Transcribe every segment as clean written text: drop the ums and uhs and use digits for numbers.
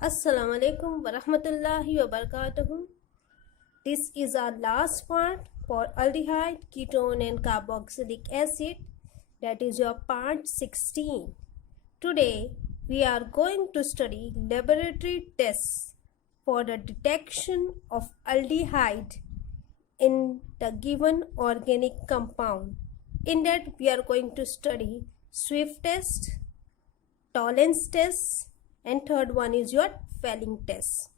Assalamu alaikum wa rahmatullahi wa barakatuhu. This is our last part for aldehyde, ketone and carboxylic acid. That is your part 16. Today we are going to study laboratory tests for the detection of aldehyde in the given organic compound. In that we are going to study Swift test, Tollens test, and third one is your Fehling test.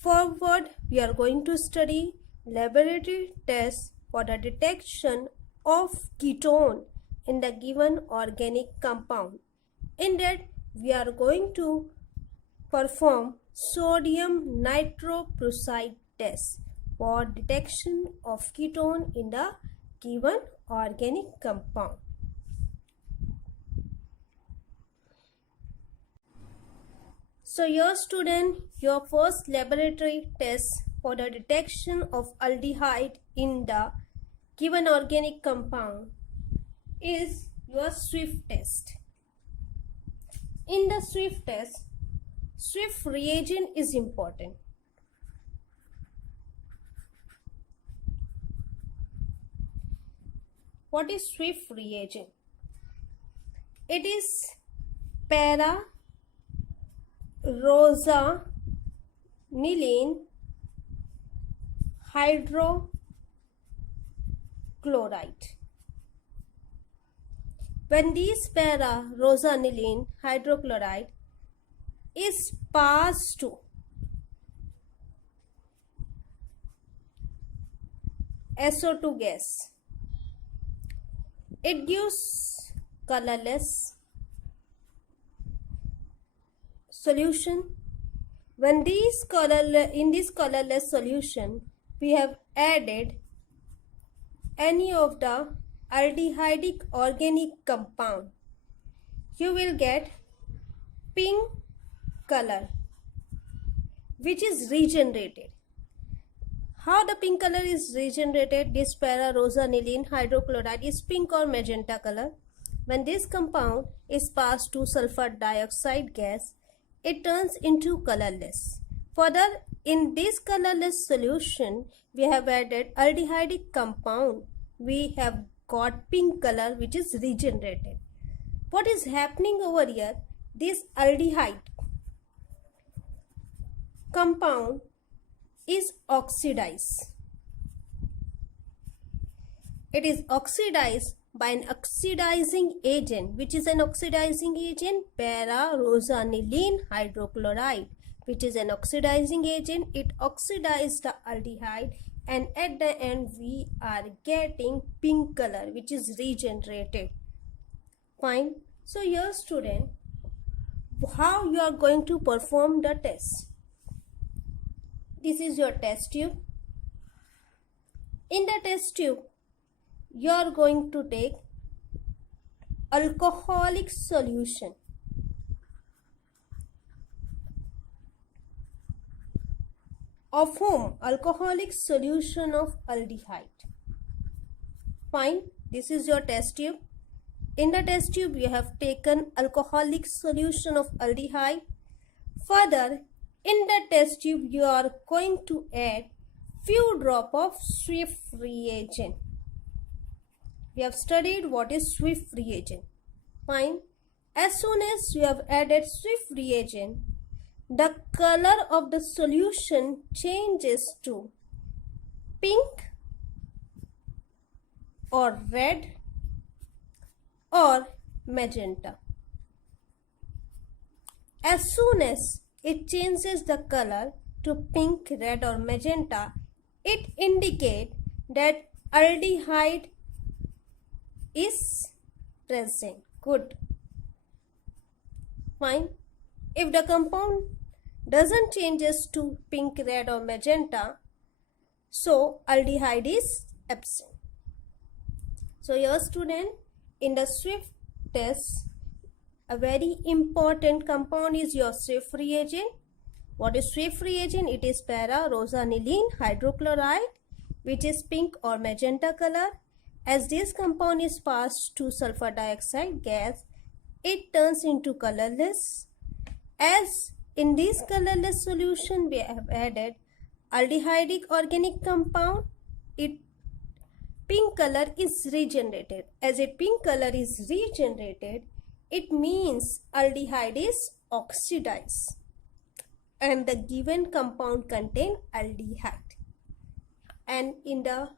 Forward, we are going to study laboratory tests for the detection of ketone in the given organic compound. In that, we are going to perform sodium nitroprusside test for detection of ketone in the given organic compound. So your student, your first laboratory test for the detection of aldehyde in the given organic compound is your Swift test. In the Swift test, Swift reagent is important. What is Swift reagent? It is para rosanilin hydrochloride. When this para rosanilin hydrochloride is passed to SO2 gas, it gives colorless solution. When in this colorless solution we have added any of the aldehydic organic compound, you will get pink color which is regenerated. How the pink color is regenerated? This para rosanilin hydrochloride is pink or magenta color. When this compound is passed to sulfur dioxide gas, it turns into colorless. Further, in this colorless solution, we have added aldehydic compound. We have got pink color which is regenerated. What is happening over here? This aldehyde compound is oxidized. It is oxidized by an oxidizing agent. Which is an oxidizing agent? Para rosanilin hydrochloride, which is an oxidizing agent. It oxidizes the aldehyde and at the end we are getting pink color which is regenerated. Fine. So here student, how you are going to perform the test? This is your test tube. In the test tube, you are going to take alcoholic solution. Of whom? Alcoholic solution of aldehyde. Fine. This is your test tube. In the test tube, you have taken alcoholic solution of aldehyde. Further, in the test tube, you are going to add few drop of Swift reagent. We have studied what is Swift reagent. Fine. As soon as you have added Swift reagent, the color of the solution changes to pink or red or magenta. As soon as it changes the color to pink, red or magenta, it indicates that aldehyde is present. Good. Fine. If the compound doesn't changes to pink, red or magenta, so aldehyde is absent. So your student, in the Swift test, a very important compound is your Swift reagent. What is Swift reagent? It is para rosanilin hydrochloride, which is pink or magenta color. As this compound is passed to sulfur dioxide gas, it turns into colorless. As In this colorless solution, we have added aldehydic organic compound. It pink color is regenerated. As a pink color is regenerated, it means aldehyde is oxidized and the given compound contain aldehyde. And in the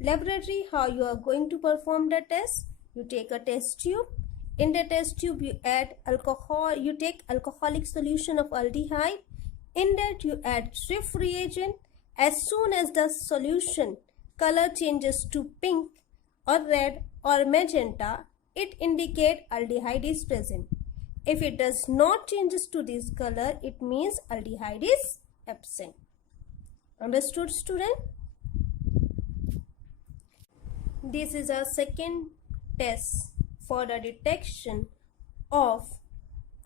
laboratory, how you are going to perform the test? You take a test tube. In the test tube, you add alcohol. You take alcoholic solution of aldehyde. In that, you add Swift reagent. As soon as the solution color changes to pink or red or magenta, it indicates aldehyde is present. If it does not changes to this color, it means aldehyde is absent. Understood, student? This is our second test for the detection of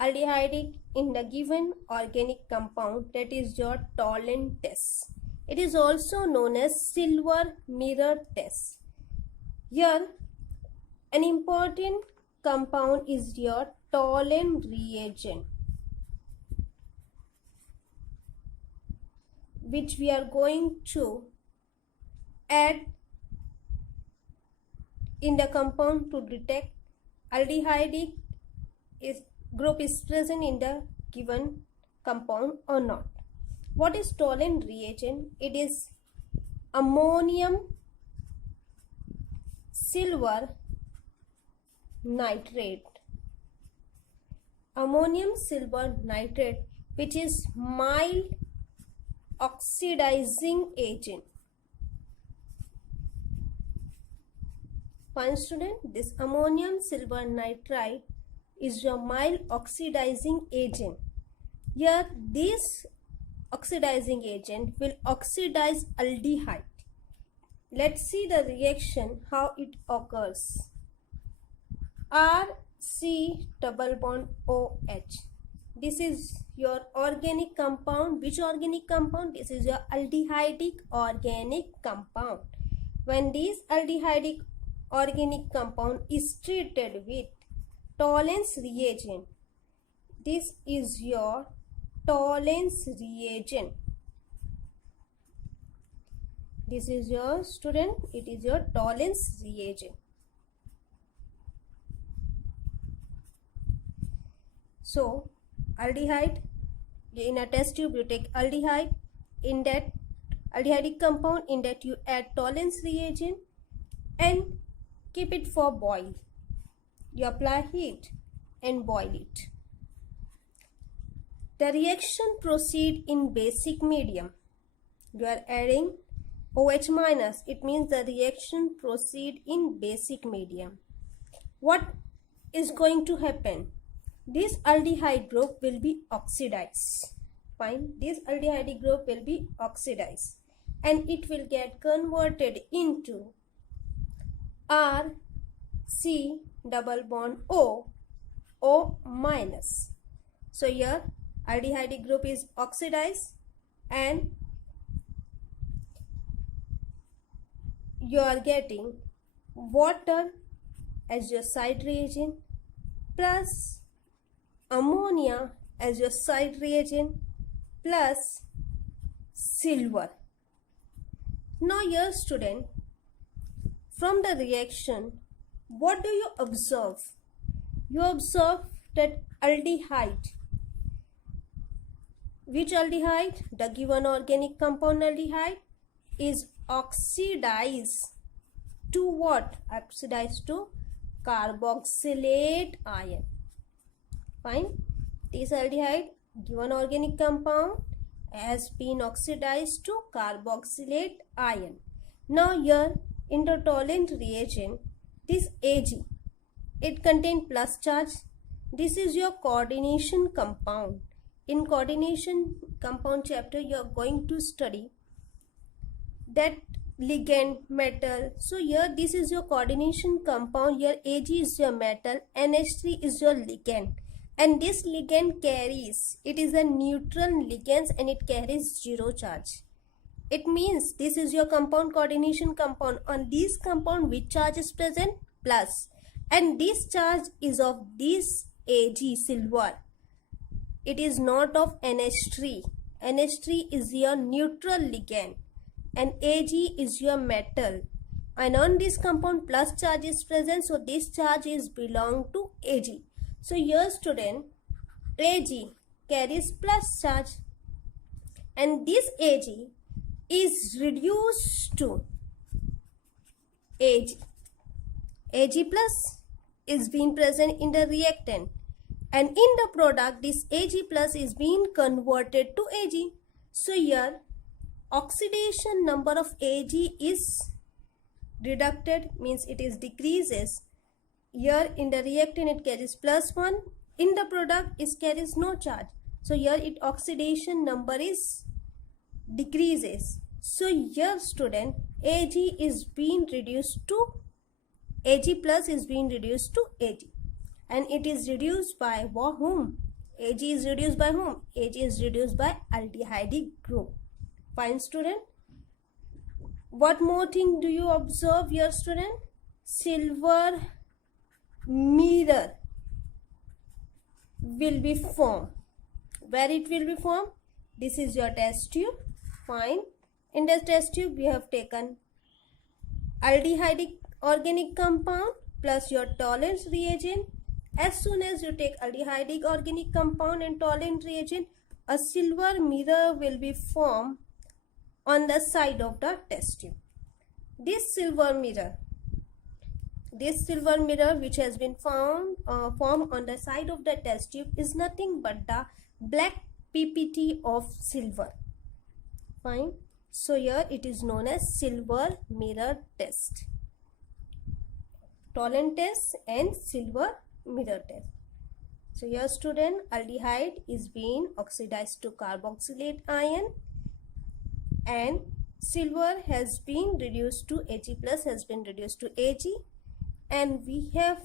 aldehyde in the given organic compound, that is your Tollens test. It is also known as silver mirror test. Here, an important compound is your Tollens reagent, which we are going to add in the compound to detect aldehyde group is present in the given compound or not. What is Tollens reagent? It is ammonium silver nitrate. Ammonium silver nitrate, which is mild oxidizing agent. Fine, student, this ammonium silver nitrate is your mild oxidizing agent. Here, this oxidizing agent will oxidize aldehyde. Let's see the reaction, how it occurs. RC double bond OH. This is your organic compound. Which organic compound? This is your aldehydic organic compound. When this aldehydic organic compound is treated with Tollens reagent, this is your Tollens reagent. This is your student, it is your Tollens reagent. So, aldehyde, in a test tube you take aldehyde, in that aldehydic compound, in that you add Tollens reagent and keep it for boil. You apply heat and boil it. The reaction proceed in basic medium. You are adding OH minus. It means the reaction proceed in basic medium. What is going to happen? This aldehyde group will be oxidized. Fine. This aldehyde group will be oxidized and it will get converted into RC double bond O minus. So here aldehyde group is oxidized and you are getting water as your side reagent plus ammonia as your side reagent plus silver. Now here student, from the reaction, what do you observe? You observe that aldehyde. Which aldehyde? The given organic compound aldehyde is oxidized to what? Oxidized to carboxylate ion. Fine. This aldehyde, given organic compound, has been oxidized to carboxylate ion. Now here in the Tollens reagent, this Ag, it contains plus charge. This is your coordination compound. In coordination compound chapter, you are going to study that ligand, metal. So here this is your coordination compound. Here Ag is your metal, NH3 is your ligand. And this ligand carries, it is a neutral ligand and it carries zero charge. It means this is your compound coordination compound. On this compound, which charge is present? Plus. And this charge is of this Ag, silver. it is not of NH3. NH3 is your neutral ligand and Ag is your metal. And on this compound plus charge is present, so this charge is belong to Ag. So here student, Ag carries plus charge and this Ag is reduced to Ag. Ag plus is being present in the reactant and in the product this Ag plus is being converted to Ag. So here oxidation number of Ag is reducted, means it is decreases. Here in the reactant it carries +1, in the product it carries no charge. So here it oxidation number is decreases. So here student, Ag is being reduced to Ag plus is being reduced to Ag, and it is reduced by whom? Ag is reduced by whom? Ag is reduced by aldehyde group. Fine student. What more thing do you observe here student? Silver mirror will be formed. Where it will be formed? This is your test tube. Fine. In this test tube we have taken aldehyde organic compound plus your Tollens reagent. As soon as you take aldehyde organic compound and Tollens reagent, a silver mirror will be formed on the side of the test tube. This silver mirror which has been formed on the side of the test tube is nothing but the black PPT of silver. Fine. So here it is known as silver mirror test. Tollens test and silver mirror test. So here student, aldehyde is being oxidized to carboxylate ion and silver has been reduced to Ag plus has been reduced to Ag, and we have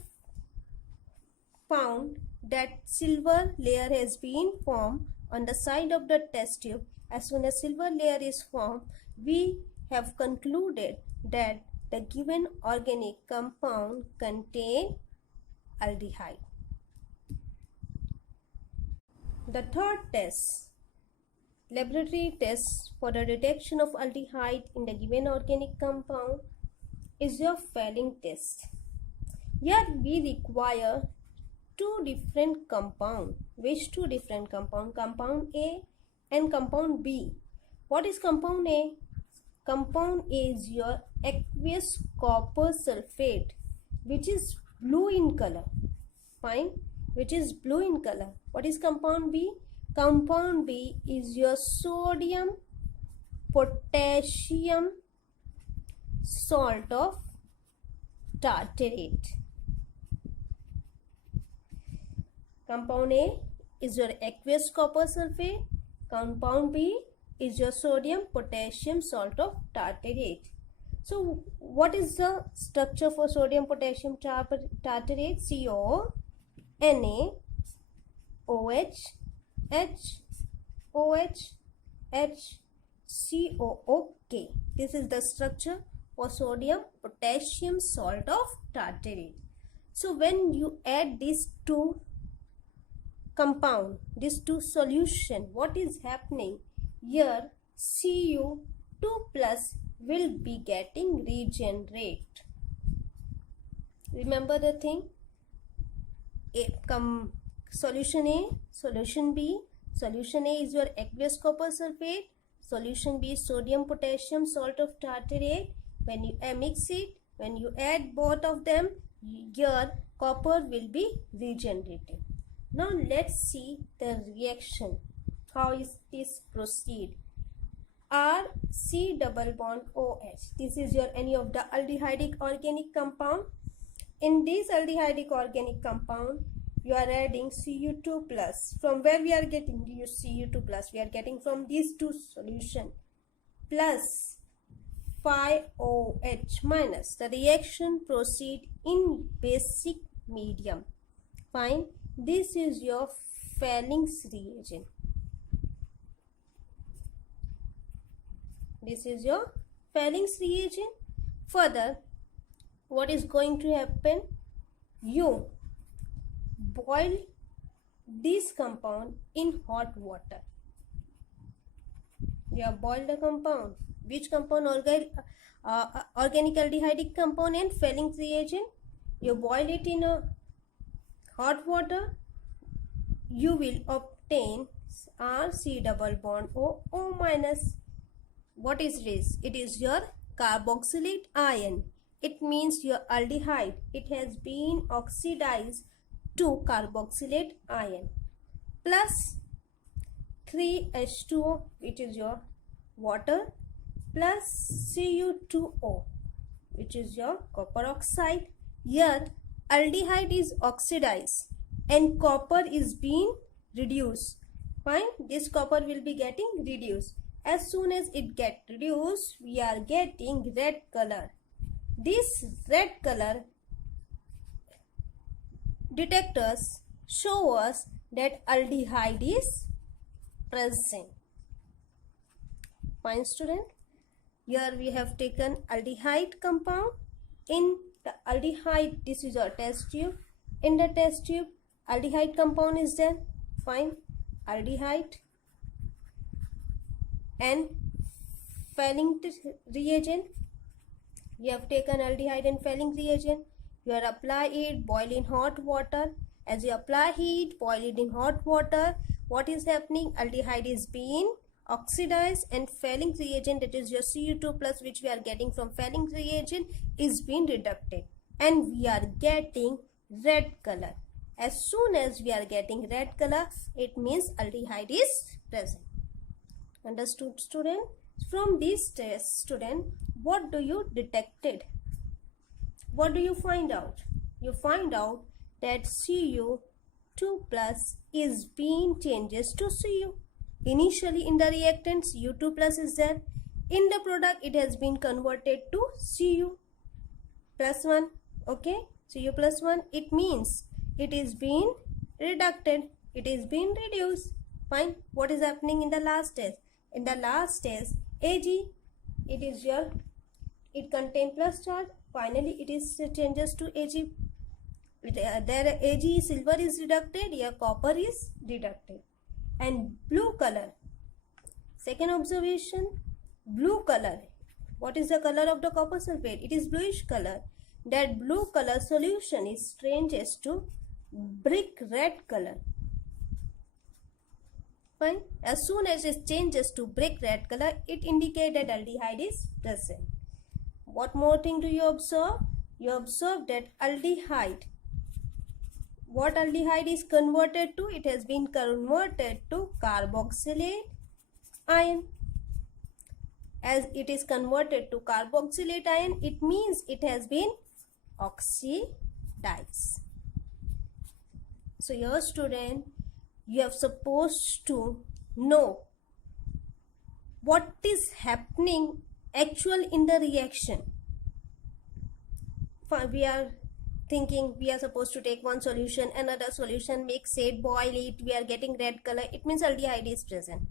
found that silver layer has been formed on the side of the test tube. As soon as silver layer is formed, we have concluded that the given organic compound contain aldehyde. The third test, laboratory test for the detection of aldehyde in the given organic compound, is your Fehling test. Here we require two different compounds. Which two different compounds? Compound A and compound B. What is compound A? Compound A is your aqueous copper sulfate, which is blue in color. Fine, which is blue in color. What is compound B? Compound B is your sodium potassium salt of tartarate. Compound A is your aqueous copper sulfate. Compound B is your sodium potassium salt of tartarate. So what is the structure for sodium potassium tartarate? CO, Na, OH, H, OH, H, COOK. This is the structure for sodium potassium salt of tartarate. So when you add these two compound, these two solution, what is happening here? Cu2 plus will be getting regenerate. Remember the thing? Solution A, solution B. Solution A is your aqueous copper sulfate. Solution B is sodium potassium salt of tartarate. When you mix it, when you add both of them, your copper will be regenerated. Now let's see the reaction. How is this proceed? R C double bond OH. This is your any of the aldehydic organic compound. In this aldehydic organic compound, you are adding Cu2 plus. From where we are getting Cu2 plus? We are getting from these two solution plus 5OH minus. The reaction proceed in basic medium. Fine. This is your Fehling's reagent. This is your Fehling's reagent. Further, what is going to happen? You boil this compound in hot water. You have boiled a compound. Which compound? Organic aldehydic compound and Fehling reagent. You boil it in a hot water. You will obtain RC double bond O minus. What is this? It is your carboxylate ion. It means your aldehyde. It has been oxidized to carboxylate ion plus 3H2O, which is your water, plus Cu2O, which is your copper oxide. Here aldehyde is oxidized and copper is being reduced. Fine, this copper will be getting reduced. As soon as it gets reduced, we are getting red color. This red color detectors show us that aldehyde is present. Fine, student. Here we have taken aldehyde compound. In the aldehyde, this is our test tube. In the test tube, aldehyde compound is there. Fine. Aldehyde and Fehling reagent. You have taken aldehyde and Fehling reagent. You are apply it, boil in hot water. As you apply heat, boil it in hot water. What is happening? Aldehyde is being oxidized and Fehling reagent, that is your Cu2 plus, which we are getting from Fehling reagent, is being reducted and we are getting red color. As soon as we are getting red color, it means aldehyde is present. Understood, student? From this test, student, what do you detected? What do you find out? You find out that Cu2 plus is being changes to Cu. Initially in the reactant, Cu2 plus is there. In the product, it has been converted to Cu plus 1. Okay, Cu plus 1. It means it is being reducted. It is being reduced. Fine. What is happening in the last test? In the last test, Ag, it contain plus charge. Finally, it is changes to Ag. There Ag, silver is deducted. Here copper is deducted. And blue color. Second observation, blue color. What is the color of the copper sulfate? It is bluish color. That blue color solution is changes to brick red color. Fine. As soon as it changes to brick red color, it indicates that aldehyde is present. What more thing do you observe? You observe that aldehyde. What aldehyde is converted to? It has been converted to carboxylate ion. As it is converted to carboxylate ion, it means it has been oxidized. So your student, you are supposed to know what is happening actual in the reaction. We are thinking we are supposed to take one solution, another solution, mix it, boil it, we are getting red color. It means aldehyde is present.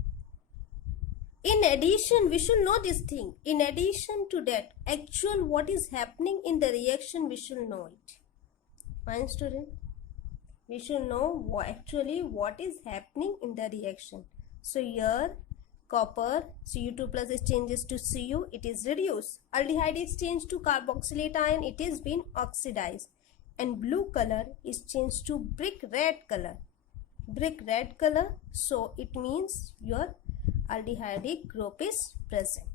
In addition, we should know this thing. In addition to that, actual what is happening in the reaction, we should know it. Fine, student? We should know actually what is happening in the reaction. So here copper Cu2 plus is changes to Cu, it is reduced. Aldehyde is changed to carboxylate ion, it is been oxidized. And blue color is changed to brick red color. Brick red color, so it means your aldehydic group is present.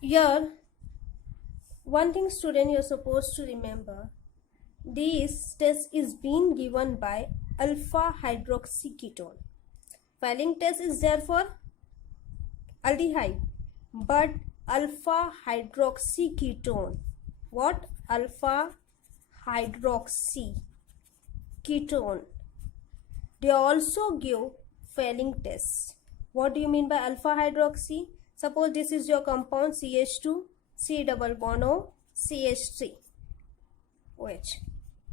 Here, one thing student you are supposed to remember, this test is being given by alpha hydroxyketone. Fehling test is there for aldehyde, but alpha hydroxyketone. What? Alpha hydroxyketone. They also give Fehling test. What do you mean by alpha hydroxy? Suppose this is your compound CH2, C double bond O, CH3, OH.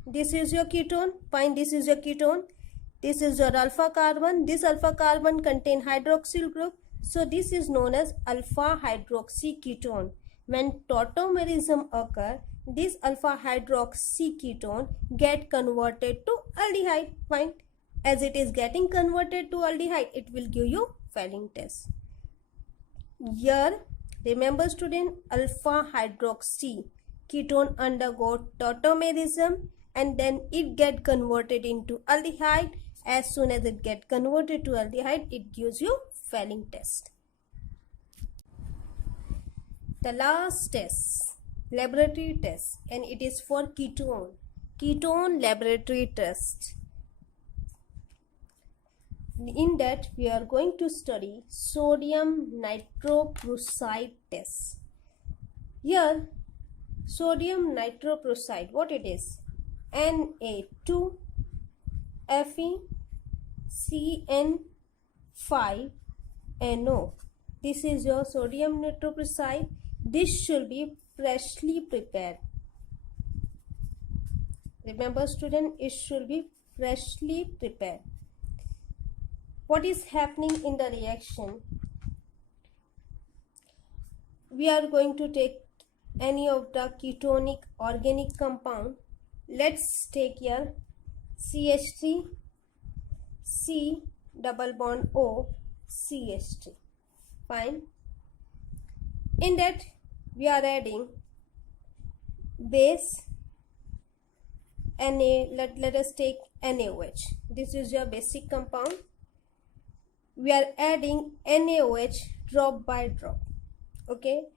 This is your ketone. Fine, this is your ketone. This is your alpha carbon. This alpha carbon contain hydroxyl group. So this is known as alpha hydroxyketone. when tautomerism occur, this alpha hydroxy ketone get converted to aldehyde. Fine. As it is getting converted to aldehyde, it will give you Fehling test. Here, remember student, alpha hydroxy ketone undergo tautomerism and then it get converted into aldehyde. As soon as it get converted to aldehyde, it gives you Fehling test. The last test, laboratory test, and it is for ketone laboratory test. In that we are going to study sodium nitroprusside test. Here sodium nitroprusside, what it is? Na2FeCN5NO. This is your sodium nitroprusside. This should be freshly prepared. Remember student, it should be freshly prepared. What is happening in the reaction? We are going to take any of the ketonic organic compound. Let's take here CH3, C double bond O, CH3. Fine. In that we are adding base Na. Let us take NaOH. This is your basic compound. We are adding NaOH drop by drop. Okay,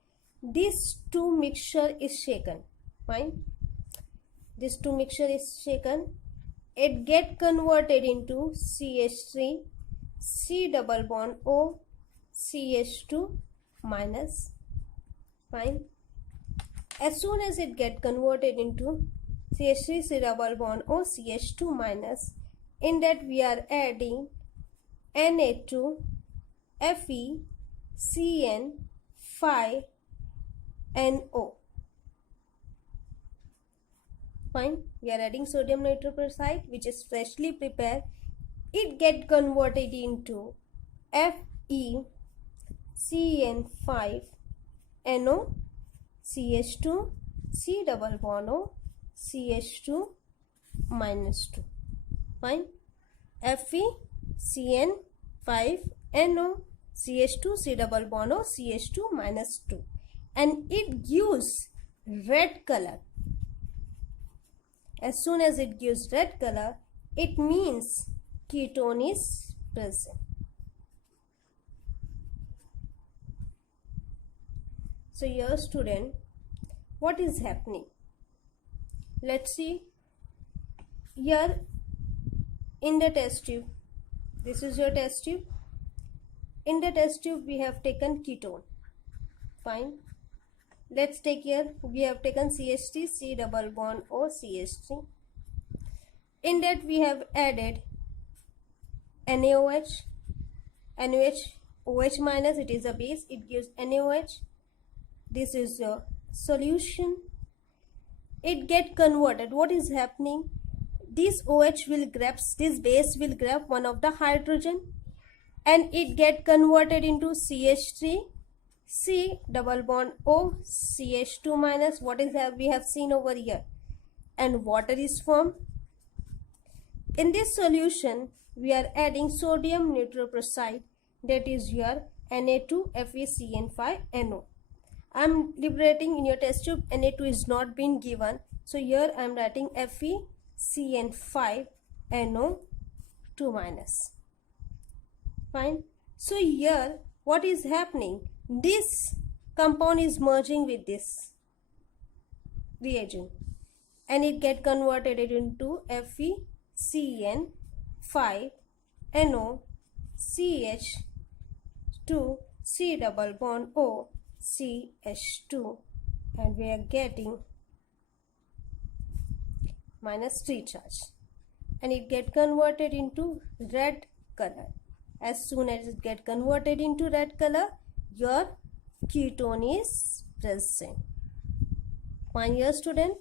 this two mixture is shaken. Fine, this two mixture is shaken. It get converted into CH3, C double bond O, CH2 minus. Fine, as soon as it get converted into CH3, C double bond O, CH2 minus, in that we are adding Na2FeCN5NO. Fine, we are adding sodium nitroprusside which is freshly prepared. It get converted into FeCN5NO, CH2, C double bond O, CH2 minus 2. Fine, FeCN5NO, CH2, C double bond O, CH2 minus 2, and it gives red color. As soon as it gives red color, it means ketone is present. So here student, what is happening? Let's see. Here in the test tube, this is your test tube. In the test tube we have taken ketone. Fine. Let's take here, we have taken CH3, C double bond O, CH3. In that we have added NaOH, OH minus, it is a base, it gives NaOH. This is your solution. It get converted. What is happening? This OH will grab, this base will grab one of the hydrogen and it get converted into CH3, C double bond O, CH2 minus. What is that we have seen over here? And water is formed. In this solution, we are adding sodium nitroprusside, that is your Na2FeCN5NO. I am liberating in your test tube, Na2 is not been given. So here I am writing FeCN5NO 2 minus. Fine. So here what is happening? This compound is merging with this reagent and it get converted into FeCN5NO, CH2, C double bond O, CH2, and we are getting minus 3 charge and it get converted into red color. As soon as it get converted into red color, your ketone is present. Fine, your student.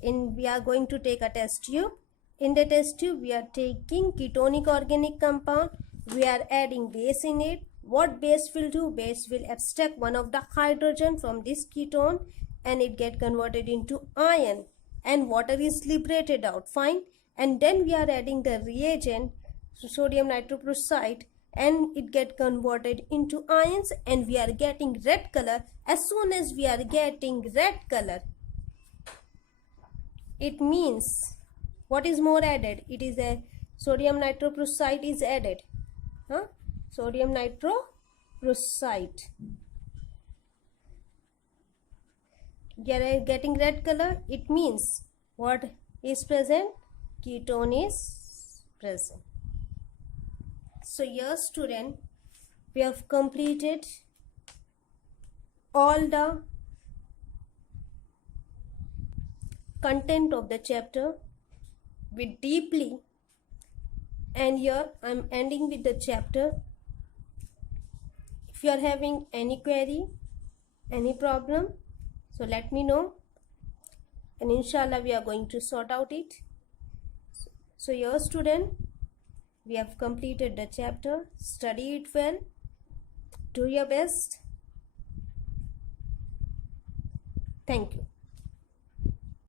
We are going to take a test tube. In the test tube we are taking ketonic organic compound. We are adding base in it. what base will do? Base will abstract one of the hydrogen from this ketone and it get converted into ion, and water is liberated out. Fine. And then we are adding the reagent, sodium nitroprusside, and it get converted into ions, and we are getting red color. As soon as we are getting red color, it means what is more added? It is a sodium nitroprusside is added. Sodium nitroprusside. Getting red color, it means what is present? Ketone is present. So here student, we have completed all the content of the chapter with deeply, and here I am ending with the chapter. If you are having any query, any problem, so let me know, and inshallah we are going to sort out it. So here student, we have completed the chapter. Study it well, do your best. Thank you.